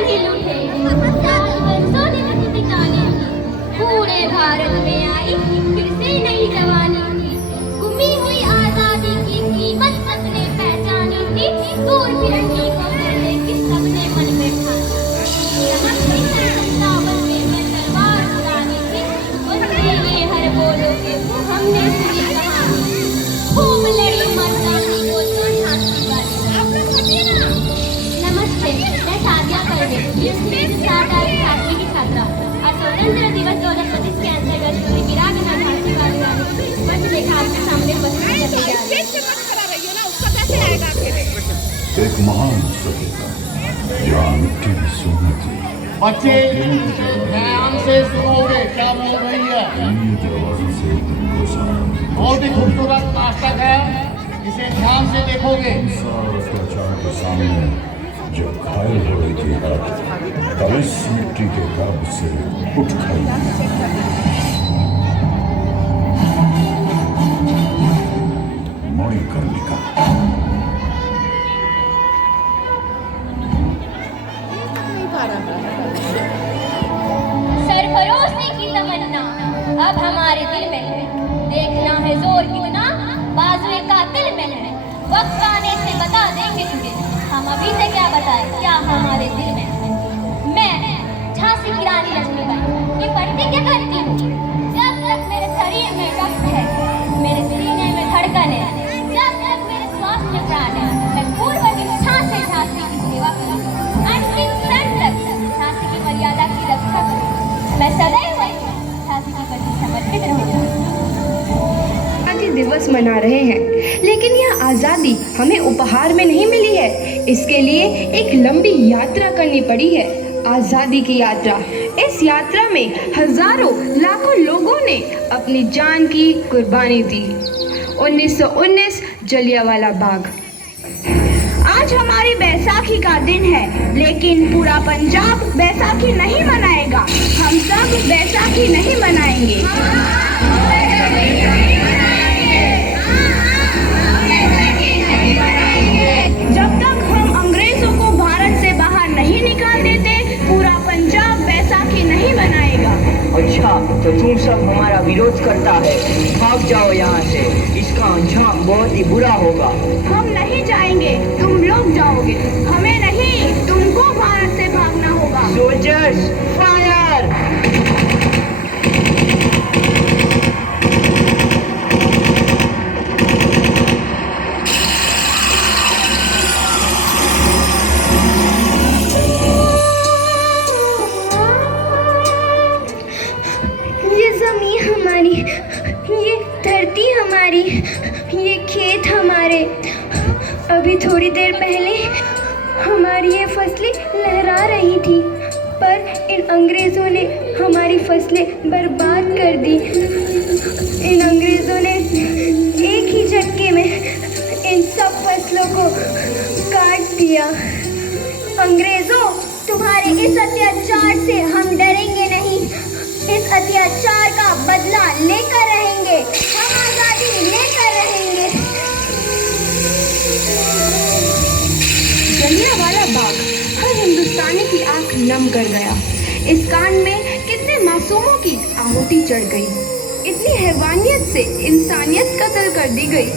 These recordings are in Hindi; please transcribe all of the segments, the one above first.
जल ही लूटे, सारी बरसों ने रख बिताने की, पूरे भारत में आई फिर से नई जवानी थी। गुमी हुई आजादी की कीमत सबने पहचानी थी, दूर फिरंगी को करने की सबने मन में ठानी। चमकती सत्ता बदले में तलवार उड़ानी थी, बदले ये हर बोलो के हमने सुनी कहानी। खूब लड़ी मर्दानी को तो झांसी वाली। नमस्ते, मैं सादिया परवेज, छात्वी की छात्रा। आज स्वतंत्र दिवस 2025 के अंतर्गत श्री वीरांगना झांसी वाली मंच लेकर आपके सामने उपस्थित करने जा रही हूं। एक महान सभ्यता जहाँ मिट्टी की सोने थी। बच्चे ध्यान से सुनोगे क्या बोल रही है। दरवाजे से बहुत ही खूबसूरत नाटक है, इसे ध्यान से देखोगे। अत्याचार के सामने जब घायल हो रही थी तब इस मिट्टी के गर्भ से उठ खड़ी मणिकर्णिका। सरफरोशी की तमन्ना अब हमारे दिल में है, देखना है जोर कितना बाजुए कातिल में है। वक्त आने से बता देंगे तुझे, हम अभी से क्या बताएं क्या हमारे दिल में है। मैं झांसी की रानी लक्ष्मीबाई ये पढ़ती क्या करती हूँ। जब तक मेरे शरीर में रक्त है, मेरे सीने में धड़कन है, जब तक मेरे श्वास में प्राण है, मैं पूर्व निष्ठा से झांसी की सेवा करूँ, अंतिम क्षण तक झांसी की मर्यादा की रक्षा करूँ। मैं सदैव झांसी के प्रति समर्पित रहूँगी। आज़ादी दिवस मना रहे हैं, लेकिन यह आज़ादी हमें उपहार में नहीं मिली है। इसके लिए एक लंबी यात्रा करनी पड़ी है, आज़ादी की यात्रा। इस यात्रा में हजारों लाखों लोगों ने अपनी जान की कुर्बानी दी। 1919 जलियांवाला बाग। आज हमारी बैसाखी का दिन है, लेकिन पूरा पंजाब बैसाखी नहीं मनाएगा। हम सब बैसाखी नहीं मनाएंगे। जब तक हम अंग्रेजों को भारत से बाहर नहीं निकाल देते, पूरा पंजाब बैसाखी नहीं मनाएगा। अच्छा, तो तुम सब हमारा विरोध करता है, भाग जाओ यहाँ से, इसका अंजाम बहुत ही बुरा होगा। हम नहीं जाएंगे, तुम लोग जाओगे, हमें नहीं, तुमको भारत से भागना होगा। Soldiers fire. ये जमीन हमारी, ये धरती हमारी, ये खेत हमारे। अभी थोड़ी देर पहले हमारी ये फसलें लहरा रही थी, पर इन अंग्रेज़ों ने हमारी फसलें बर्बाद कर दी। इन अंग्रेज़ों ने एक ही झटके में इन सब फसलों को काट दिया। अंग्रेज़ों, तुम्हारे इस अत्याचार से हम डरेंगे नहीं। इस अत्याचार का बदला लेकर रहेंगे, हम आज़ादी लेकर रहेंगे। जलियांवाला बाग हर हिंदुस्तानी की आंख नम कर गया। इस कांड में कितने मासूमों की आहुति चढ़ गई, इतनी हैवानियत से इंसानियत कत्ल कर दी गई।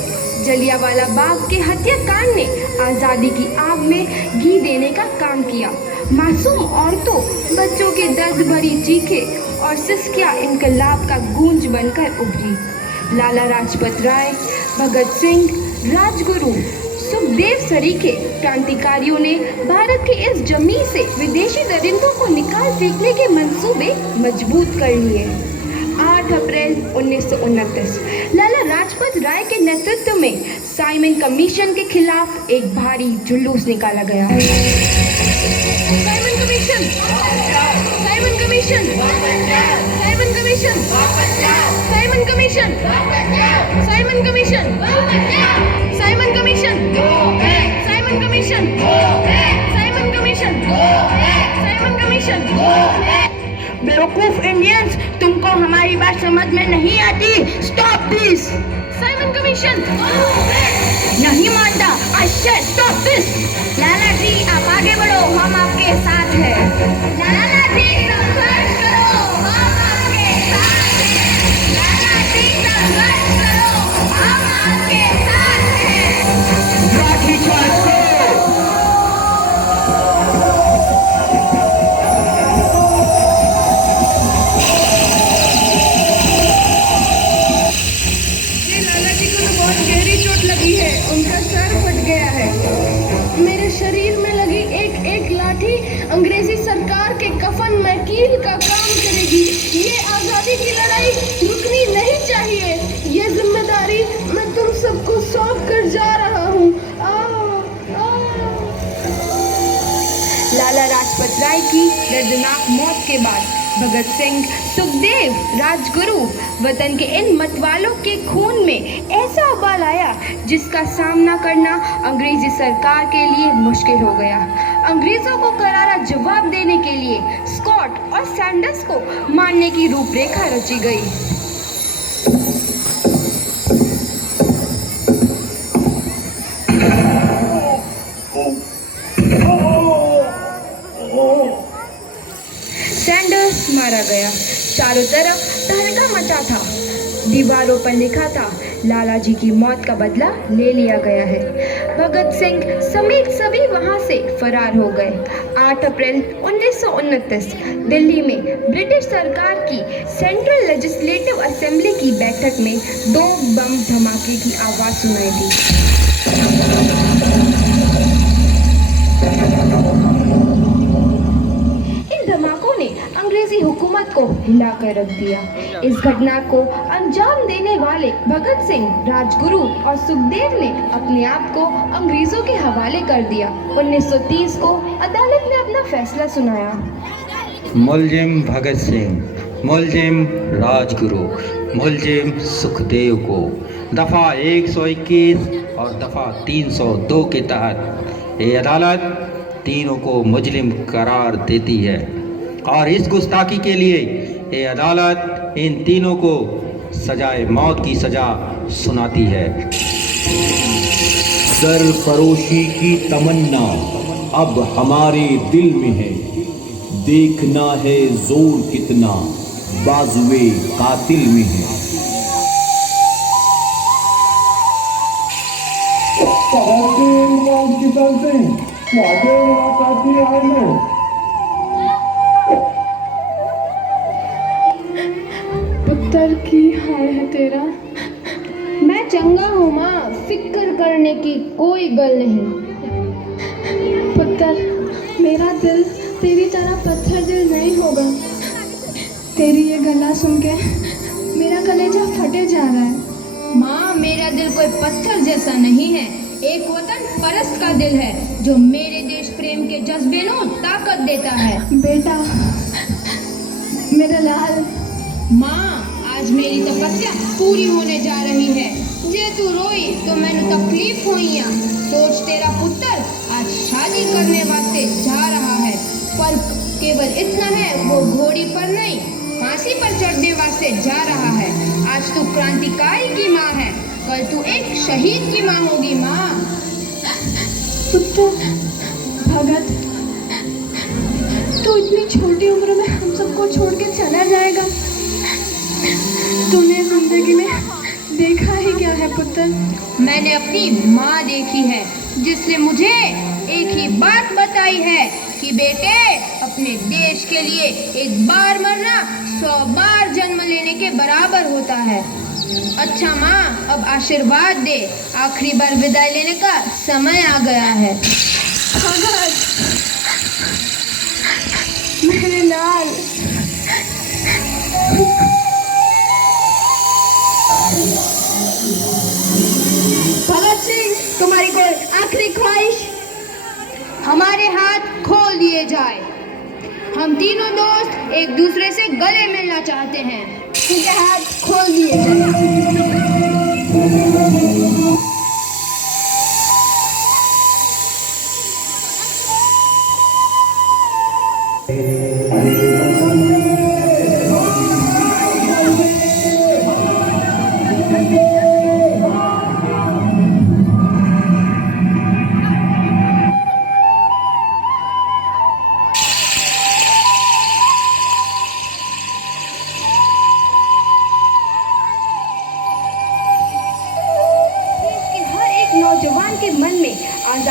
जलियांवाला बाग के हत्याकांड ने आज़ादी की आग में घी देने का काम किया। मासूम औरतों, बच्चों के दर्द भरी चीखें और सिसकियां इनकलाब का गूंज बनकर उभरी। लाला लाजपत राय, भगत सिंह, राजगुरु, सुखदेव सरीखे क्रांतिकारियों ने भारत की इस जमीन से विदेशी दरिंदों को निकाल फेंकने के मंसूबे मजबूत कर लिए। 8 अप्रैल 1929 लाला लाजपत राय के नेतृत्व में साइमन कमीशन के खिलाफ एक भारी जुलूस निकाला गया। Simon commission, Simon commission, Simon commission, Simon commission, Simon commission, Simon commission, Simon commission, Simon commission, Simon commission. बेवकूफ इंडियंस, तुमको हमारी बात समझ में नहीं आती। Stop please. Simon commission. नहीं मानता। I said stop this. Lala ji, आप आगे बढ़ो, हम आपके आपके साथ है। लाला जी संघर्ष करो, हम आपके साथ हैं। लाला जी संघर्ष करो, हम आपके साथ हैं। लाठीचार्ज करो। ये लाला जी को तो बहुत गहरी चोट लगी है, उनका सर फट गया है। मेरे शरीर में लगी एक एक लाठी अंग्रेजी सरकार के कफन में कील का काम करेगी। ये आजादी की लड़ाई रुकनी नहीं चाहिए। ये जिम्मेदारी मैं तुम सबको सौंप कर जा रहा हूँ। लाला लाजपत राय की दर्दनाक मौत के बाद भगत सिंह, सुखदेव, राजगुरु वतन के इन मतवालों के खून में ऐसा उबाल आया जिसका सामना करना अंग्रेजी सरकार के लिए मुश्किल हो गया। अंग्रेजों को करारा जवाब देने के लिए स्कॉट और सैंडर्स को मारने की रूपरेखा रची गई। सैंडर्स मारा गया। चारों तरफ तहलका मचा था। दीवारों पर लिखा था, लाला जी की मौत का बदला ले लिया गया है। भगत सिंह समेत सभी वहां से फरार हो गए। 8 अप्रैल 1929 दिल्ली में ब्रिटिश सरकार की सेंट्रल लेजिस्लेटिव असेंबली की बैठक में 2 बम धमाके की आवाज सुनाई दी। धमाकों ने अंग्रेजी हुकूमत को हिलाकर रख दिया। इस घटना को अंजाम देने वाले भगत सिंह, राजगुरु और सुखदेव ने अपने आप को अंग्रेजों के हवाले कर दिया। 1930 को अदालत ने अपना फैसला सुनाया। मुलजिम भगत सिंह, मुलजिम राजगुरु, मुलजिम सुखदेव को दफ़ा 121 और दफ़ा 302 के तहत ये अदालत तीनों को मुजरिम करार देती है और इस गुस्ताखी के लिए ये अदालत इन तीनों को सजाए मौत की सजा सुनाती है। सरफरोशी की तमन्ना अब हमारे दिल में है, देखना है जोर कितना बाजुए कातिल में है। पुत्र की हाल है तेरा। मैं चंगा हूँ माँ, फिक्र करने की कोई गल नहीं। पुत्र, मेरा दिल तेरी तरह पत्थर दिल नहीं होगा। तेरी ये गला सुन के मेरा कलेजा फटे जा रहा है। माँ, मेरा दिल कोई पत्थर जैसा नहीं है, एक वतन परस्त का दिल है जो मेरे देश प्रेम के जज्बे को ताकत देता है। बेटा, मेरा लाल। माँ, आज मेरी तपस्या पूरी होने जा रही है। जे तू रोई तो मैंने तकलीफ हुई। सोच, तेरा पुत्र आज शादी करने वास्ते जा रहा है। फर्क केवल इतना है, वो घोड़ी पर नहीं फांसी पर चढ़ने वास्ते जा रहा है। आज तू क्रांतिकारी की माँ है, कल तू एक शहीद की माँ होगी। माँ, पुत्र भगत, तू इतनी छोटी उम्र में हम सबको छोड़ के चला जाएगा। तूने जिंदगी में देखा ही क्या है पुत्र? मैंने अपनी माँ देखी है जिसने मुझे एक ही बात बताई है कि बेटे, अपने देश के लिए एक बार मरना 100 बार जन्म लेने के बराबर होता है। अच्छा माँ, अब आशीर्वाद दे, आखिरी बार विदाई लेने का समय आ गया है। भगत, मेरे लाल। भगत सिंह, तुम्हारी कोई आखिरी ख्वाहिश? हमारे हाथ खोल दिए जाए। हम तीनों दोस्त एक दूसरे से गले मिलना चाहते हैं। ठीक है, हाथ खोल दिए जाए।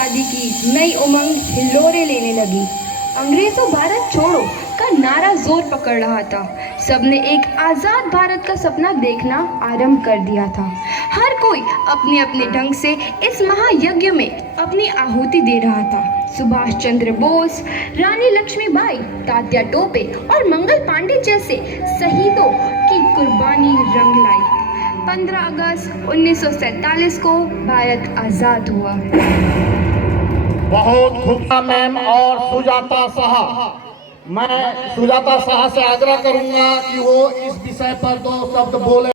आज़ादी की नई उमंग हिलोरे लेने लगी। अंग्रेजों भारत छोड़ो का नारा जोर पकड़ रहा था। सबने एक आज़ाद भारत का सपना देखना आरंभ कर दिया था। हर कोई अपने अपने ढंग से इस महायज्ञ में अपनी आहुति दे रहा था। सुभाष चंद्र बोस, रानी लक्ष्मीबाई, तात्या टोपे और मंगल पांडे जैसे शहीदों की कुर्बानी रंग लाई। 15 अगस्त 1947 को भारत आज़ाद हुआ। बहुत खूब मैम और सुजाता साहा। मैं सुजाता साहा से आग्रह करूंगा कि वो इस विषय पर 2 शब्द बोले।